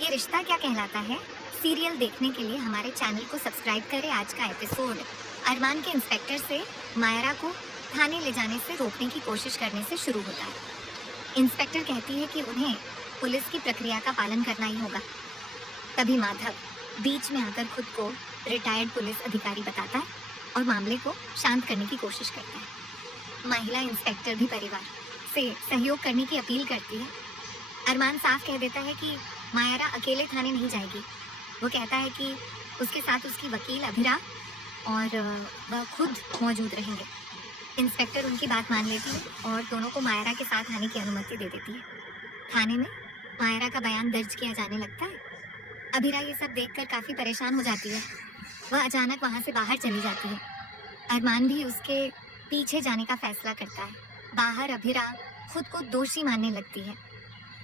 ये रिश्ता क्या कहलाता है सीरियल देखने के लिए हमारे चैनल को सब्सक्राइब करें। आज का एपिसोड अरमान के इंस्पेक्टर से मायरा को थाने ले जाने से रोकने की कोशिश करने से शुरू होता है। इंस्पेक्टर कहती है कि उन्हें पुलिस की प्रक्रिया का पालन करना ही होगा। तभी माधव बीच में आकर खुद को रिटायर्ड पुलिस अधिकारी बताता है और मामले को शांत करने की कोशिश करता है। महिला इंस्पेक्टर भी परिवार से सहयोग करने की अपील करती है। अरमान साफ कह देता है कि मायरा अकेले थाने नहीं जाएगी। वो कहता है कि उसके साथ उसकी वकील अभिरा और वह खुद मौजूद रहेंगे। इंस्पेक्टर उनकी बात मान लेती है और दोनों को मायरा के साथ आने की अनुमति दे देती है। थाने में मायरा का बयान दर्ज किया जाने लगता है। अभिरा ये सब देखकर काफी परेशान हो जाती है। वह अचानक वहां से बाहर चली जाती है। अरमान भी उसके पीछे जाने का फैसला करता है। बाहर अभिरा खुद को दोषी मानने लगती है।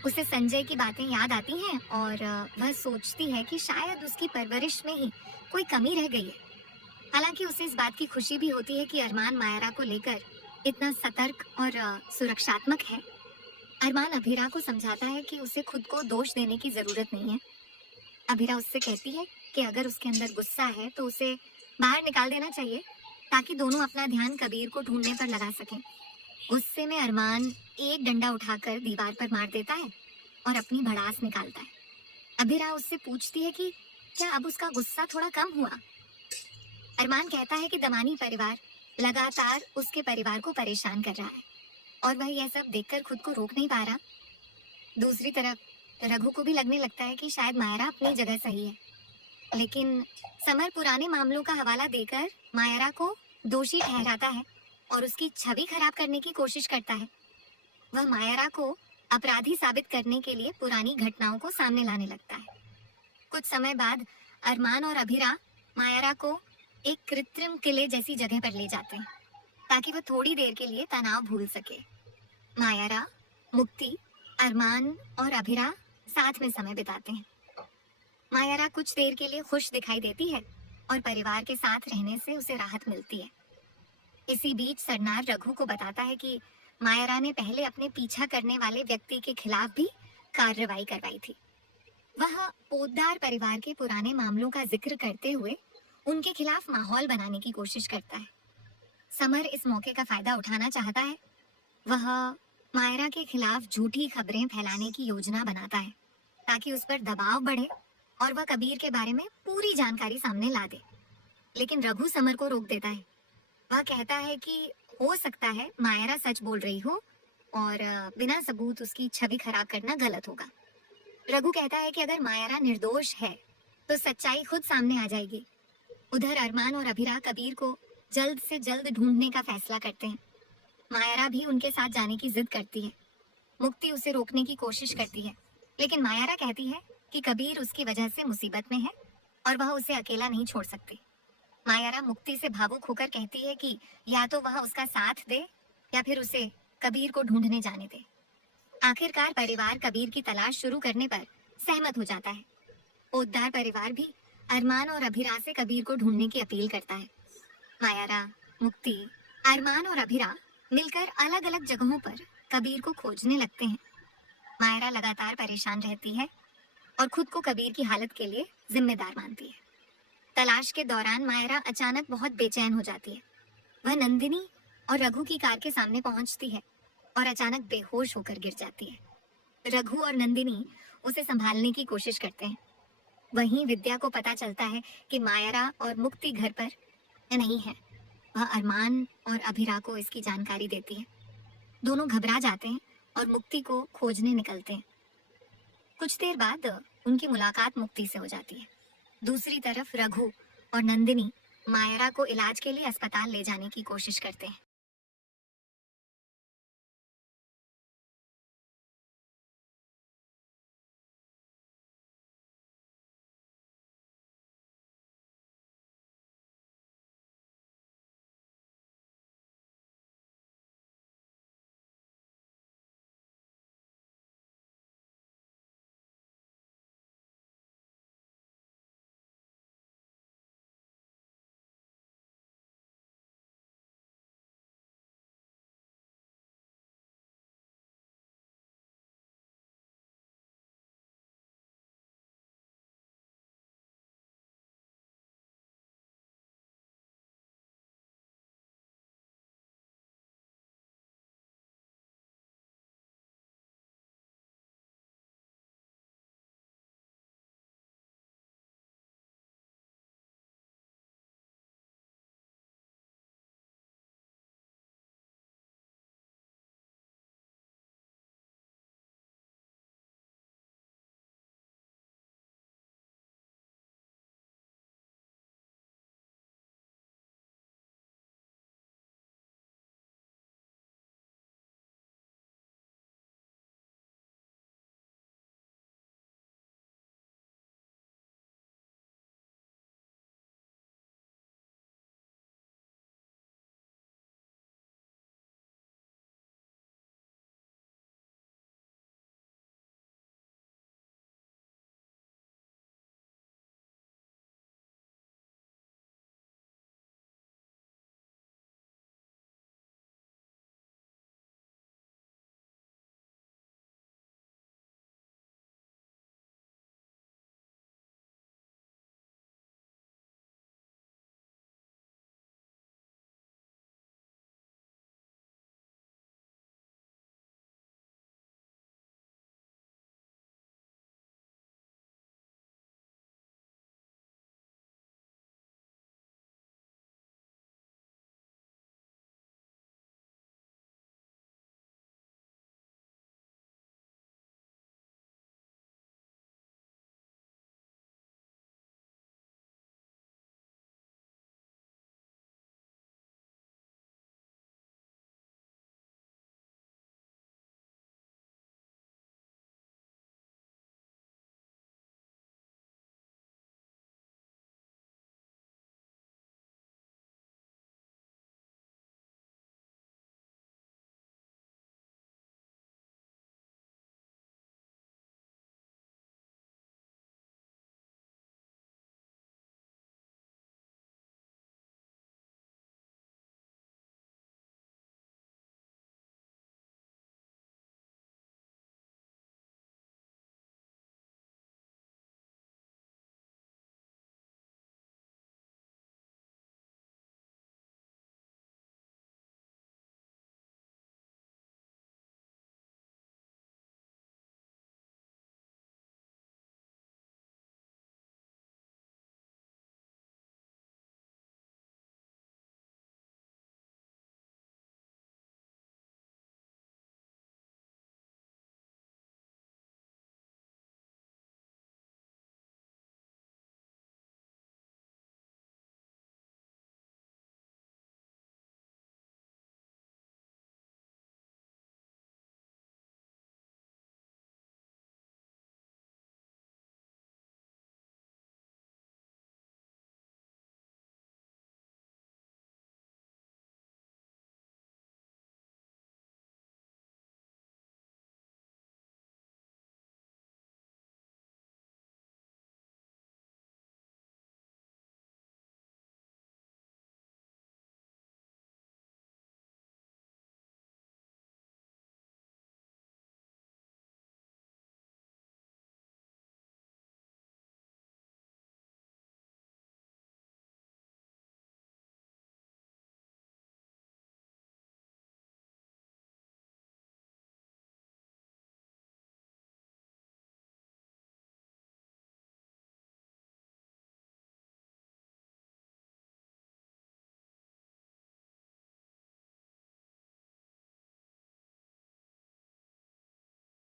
उसे संजय की बातें याद आती हैं और वह सोचती है कि शायद उसकी परवरिश में ही कोई कमी रह गई है। हालांकि उसे इस बात की खुशी भी होती है कि अरमान मायरा को लेकर इतना सतर्क और सुरक्षात्मक है। अरमान अभिरा को समझाता है कि उसे खुद को दोष देने की जरूरत नहीं है। अभिरा उससे कहती है कि अगर उसके अंदर गुस्सा है तो उसे बाहर निकाल देना चाहिए ताकि दोनों अपना ध्यान कबीर को ढूंढने पर लगा सकें। गुस्से में अरमान एक डंडा उठाकर दीवार पर मार देता है और अपनी भड़ास निकालता है। अभिरा उससे पूछती है कि क्या अब उसका गुस्सा थोड़ा कम हुआ। अरमान कहता है कि दमानी परिवार लगातार उसके परिवार को परेशान कर रहा है और वह यह सब देखकर खुद को रोक नहीं पा रहा। दूसरी तरफ रघु को भी लगने लगता है कि शायद मायरा अपनी जगह सही है, लेकिन समर पुराने मामलों का हवाला देकर मायरा को दोषी ठहराता है और उसकी छवि खराब करने की कोशिश करता है। वह मायरा को अपराधी साबित करने के लिए पुरानी घटनाओं को सामने लाने लगता है। कुछ समय बाद अरमान और अभिरा मायरा को एक कृत्रिम किले जैसी जगह पर ले जाते हैं ताकि वह थोड़ी देर के लिए तनाव भूल सके। मायरा, मुक्ति, अरमान और अभिरा साथ में समय बिताते हैं। मायरा कुछ देर के लिए खुश दिखाई देती है और परिवार के साथ रहने से उसे राहत मिलती है। इसी बीच सरनार रघु को बताता है कि मायरा ने पहले अपने पीछा करने वाले व्यक्ति के खिलाफ भी कार्रवाई करवाई थी। वह पोद्दार परिवार के पुराने मामलों का जिक्र करते हुए उनके खिलाफ माहौल बनाने की कोशिश करता है। समर इस मौके का फायदा उठाना चाहता है। वह मायरा के खिलाफ झूठी खबरें फैलाने की योजना बनाता है ताकि उस पर दबाव बढ़े और वह कबीर के बारे में पूरी जानकारी सामने ला दे। लेकिन रघु समर को रोक देता है। वह कहता है कि हो सकता है मायरा सच बोल रही हो और बिना सबूत उसकी छवि खराब करना गलत होगा। रघु कहता है कि अगर मायरा निर्दोष है तो सच्चाई खुद सामने आ जाएगी। उधर अरमान और अभिरा कबीर को जल्द से जल्द ढूंढने का फैसला करते हैं। मायरा भी उनके साथ जाने की जिद करती है। मुक्ति उसे रोकने की कोशिश करती है, लेकिन मायरा कहती है कि कबीर उसकी वजह से मुसीबत में है और वह उसे अकेला नहीं छोड़ सकती। मायरा मुक्ति से भावुक होकर कहती है कि या तो वह उसका साथ दे या फिर उसे कबीर को ढूंढने जाने दे। आखिरकार परिवार कबीर की तलाश शुरू करने पर सहमत हो जाता है। पोद्दार परिवार भी अरमान और अभिरा से कबीर को ढूंढने की अपील करता है। मायरा, मुक्ति, अरमान और अभिरा मिलकर अलग अलग जगहों पर कबीर को खोजने लगते हैं। मायरा लगातार परेशान रहती है और खुद को कबीर की हालत के लिए जिम्मेदार मानती है। तलाश के दौरान मायरा अचानक बहुत बेचैन हो जाती है। वह नंदिनी और रघु की कार के सामने पहुंचती है और अचानक बेहोश होकर गिर जाती है। रघु और नंदिनी उसे संभालने की कोशिश करते हैं। वहीं विद्या को पता चलता है कि मायरा और मुक्ति घर पर नहीं है। वह अरमान और अभिरा को इसकी जानकारी देती है। दोनों घबरा जाते हैं और मुक्ति को खोजने निकलते हैं। कुछ देर बाद उनकी मुलाकात मुक्ति से हो जाती है। दूसरी तरफ रघु और नंदिनी मायरा को इलाज के लिए अस्पताल ले जाने की कोशिश करते हैं।